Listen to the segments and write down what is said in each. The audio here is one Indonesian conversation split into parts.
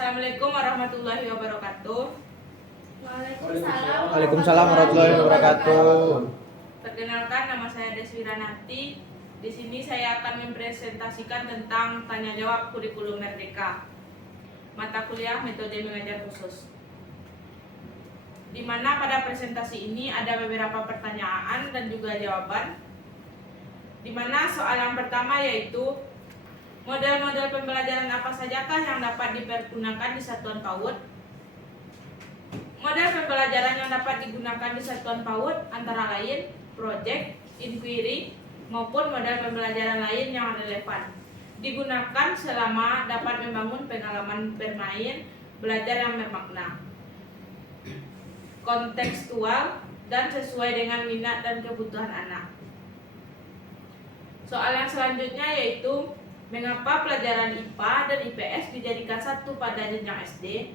Assalamualaikum warahmatullahi wabarakatuh. Waalaikumsalam warahmatullahi wabarakatuh. Perkenalkan, nama saya Deswira Nanti. Di sini saya akan mempresentasikan tentang tanya jawab kurikulum Merdeka, mata kuliah metode mengajar khusus. Di mana pada presentasi ini ada beberapa pertanyaan dan juga jawaban. Di mana soal yang pertama yaitu model-model pembelajaran apa sajakah yang dapat dipergunakan di satuan PAUD? Model pembelajaran yang dapat digunakan di satuan PAUD antara lain project, inquiry, maupun model pembelajaran lain yang relevan. Digunakan selama dapat membangun pengalaman bermain, belajar yang bermakna, kontekstual, dan sesuai dengan minat dan kebutuhan anak. Soal yang selanjutnya yaitu mengapa pelajaran IPA dan IPS dijadikan satu pada jenjang SD?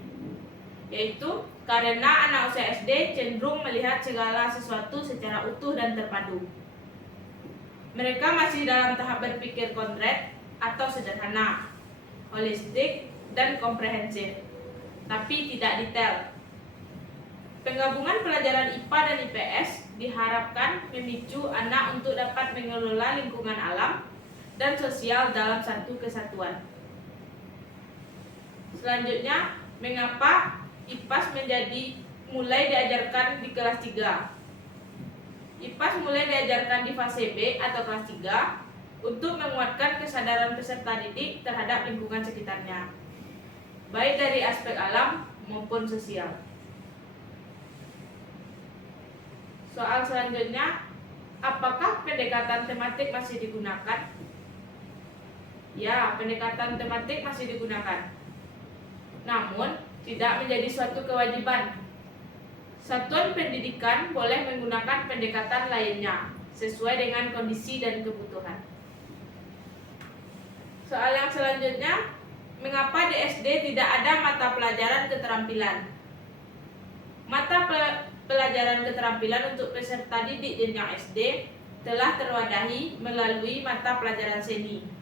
Yaitu karena anak usia SD cenderung melihat segala sesuatu secara utuh dan terpadu. Mereka masih dalam tahap berpikir konkret atau sederhana, holistik, dan komprehensif, tapi tidak detail. Penggabungan pelajaran IPA dan IPS diharapkan memicu anak untuk dapat mengelola lingkungan alam dan sosial dalam satu kesatuan. Selanjutnya, mengapa IPAS mulai diajarkan di kelas 3? IPAS mulai diajarkan di fase B atau kelas 3 untuk menguatkan kesadaran peserta didik terhadap lingkungan sekitarnya, baik dari aspek alam maupun sosial. Soal selanjutnya, apakah pendekatan tematik masih digunakan? Ya, pendekatan tematik masih digunakan. Namun, tidak menjadi suatu kewajiban. Satuan pendidikan boleh menggunakan pendekatan lainnya sesuai dengan kondisi dan kebutuhan. Soal yang selanjutnya, mengapa di SD tidak ada mata pelajaran keterampilan? Mata pelajaran keterampilan untuk peserta didik jenjang SD telah terwadahi melalui mata pelajaran seni.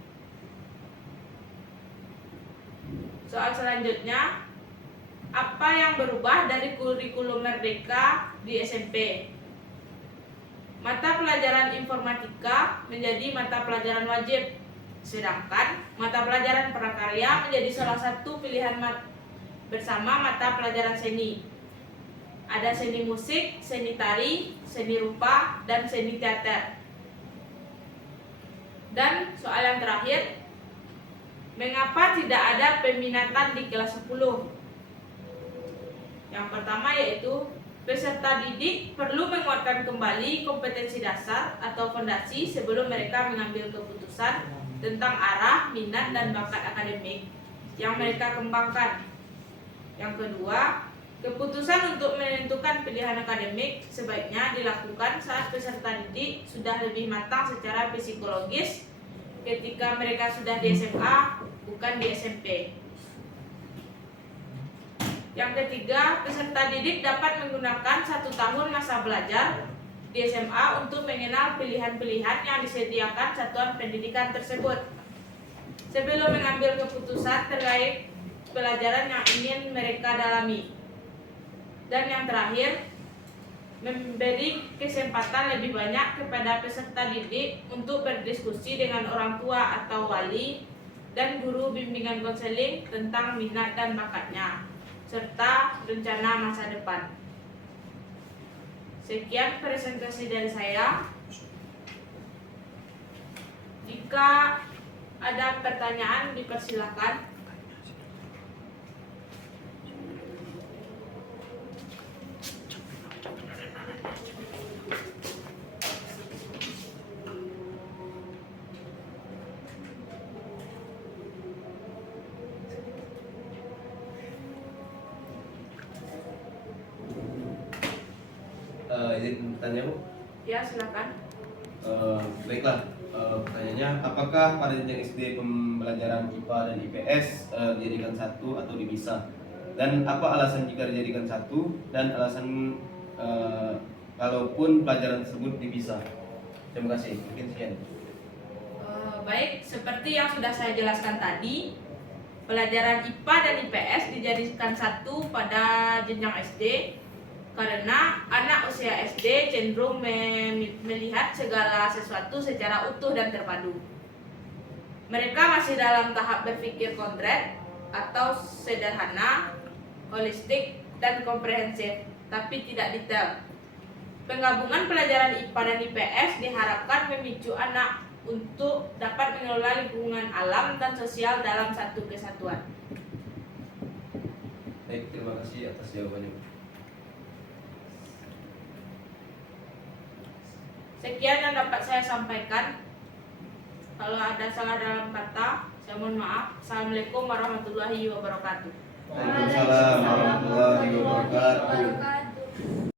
Soal selanjutnya, apa yang berubah dari kurikulum Merdeka di SMP? Mata pelajaran informatika menjadi mata pelajaran wajib, sedangkan mata pelajaran prakarya menjadi salah satu pilihan bersama mata pelajaran seni. Ada seni musik, seni tari, seni rupa, dan seni teater. Dan soal yang terakhir, mengapa tidak ada peminatan di kelas 10? Yang pertama yaitu peserta didik perlu menguatkan kembali kompetensi dasar atau fondasi sebelum mereka mengambil keputusan tentang arah, minat, dan bakat akademik yang mereka kembangkan. Yang kedua, keputusan untuk menentukan pilihan akademik sebaiknya dilakukan saat peserta didik sudah lebih matang secara psikologis ketika mereka sudah di SMA, bukan di SMP. Yang ketiga, peserta didik dapat menggunakan 1 tahun masa belajar di SMA untuk mengenal pilihan-pilihan yang disediakan satuan pendidikan tersebut sebelum mengambil keputusan terkait pelajaran yang ingin mereka dalami. Dan yang terakhir, memberi kesempatan lebih banyak kepada peserta didik untuk berdiskusi dengan orang tua atau wali dan guru bimbingan konseling tentang minat dan bakatnya serta rencana masa depan. Sekian presentasi dari saya. Jika ada pertanyaan dipersilakan. Izin bertanya, Bu? Ya, silakan. Baiklah, pertanyaannya, apakah pada jenjang SD pembelajaran IPA dan IPS dijadikan satu atau dipisah? Dan apa alasan jika dijadikan satu dan alasan kalaupun pelajaran tersebut dipisah? Terima kasih. Mungkin sekian. Baik, seperti yang sudah saya jelaskan tadi, Pelajaran IPA dan IPS dijadikan satu pada jenjang SD karena anak usia SD cenderung melihat segala sesuatu secara utuh dan terpadu. Mereka masih dalam tahap berpikir konkret atau sederhana, holistik, dan komprehensif, tapi tidak detail. Penggabungan pelajaran IPA dan IPS diharapkan memicu anak untuk dapat mengelola lingkungan alam dan sosial dalam satu kesatuan. Baik, terima kasih atas jawabannya. Sekian yang dapat saya sampaikan. Kalau ada salah dalam kata, saya mohon maaf. Assalamualaikum warahmatullahi wabarakatuh. Waalaikumsalam warahmatullahi wabarakatuh.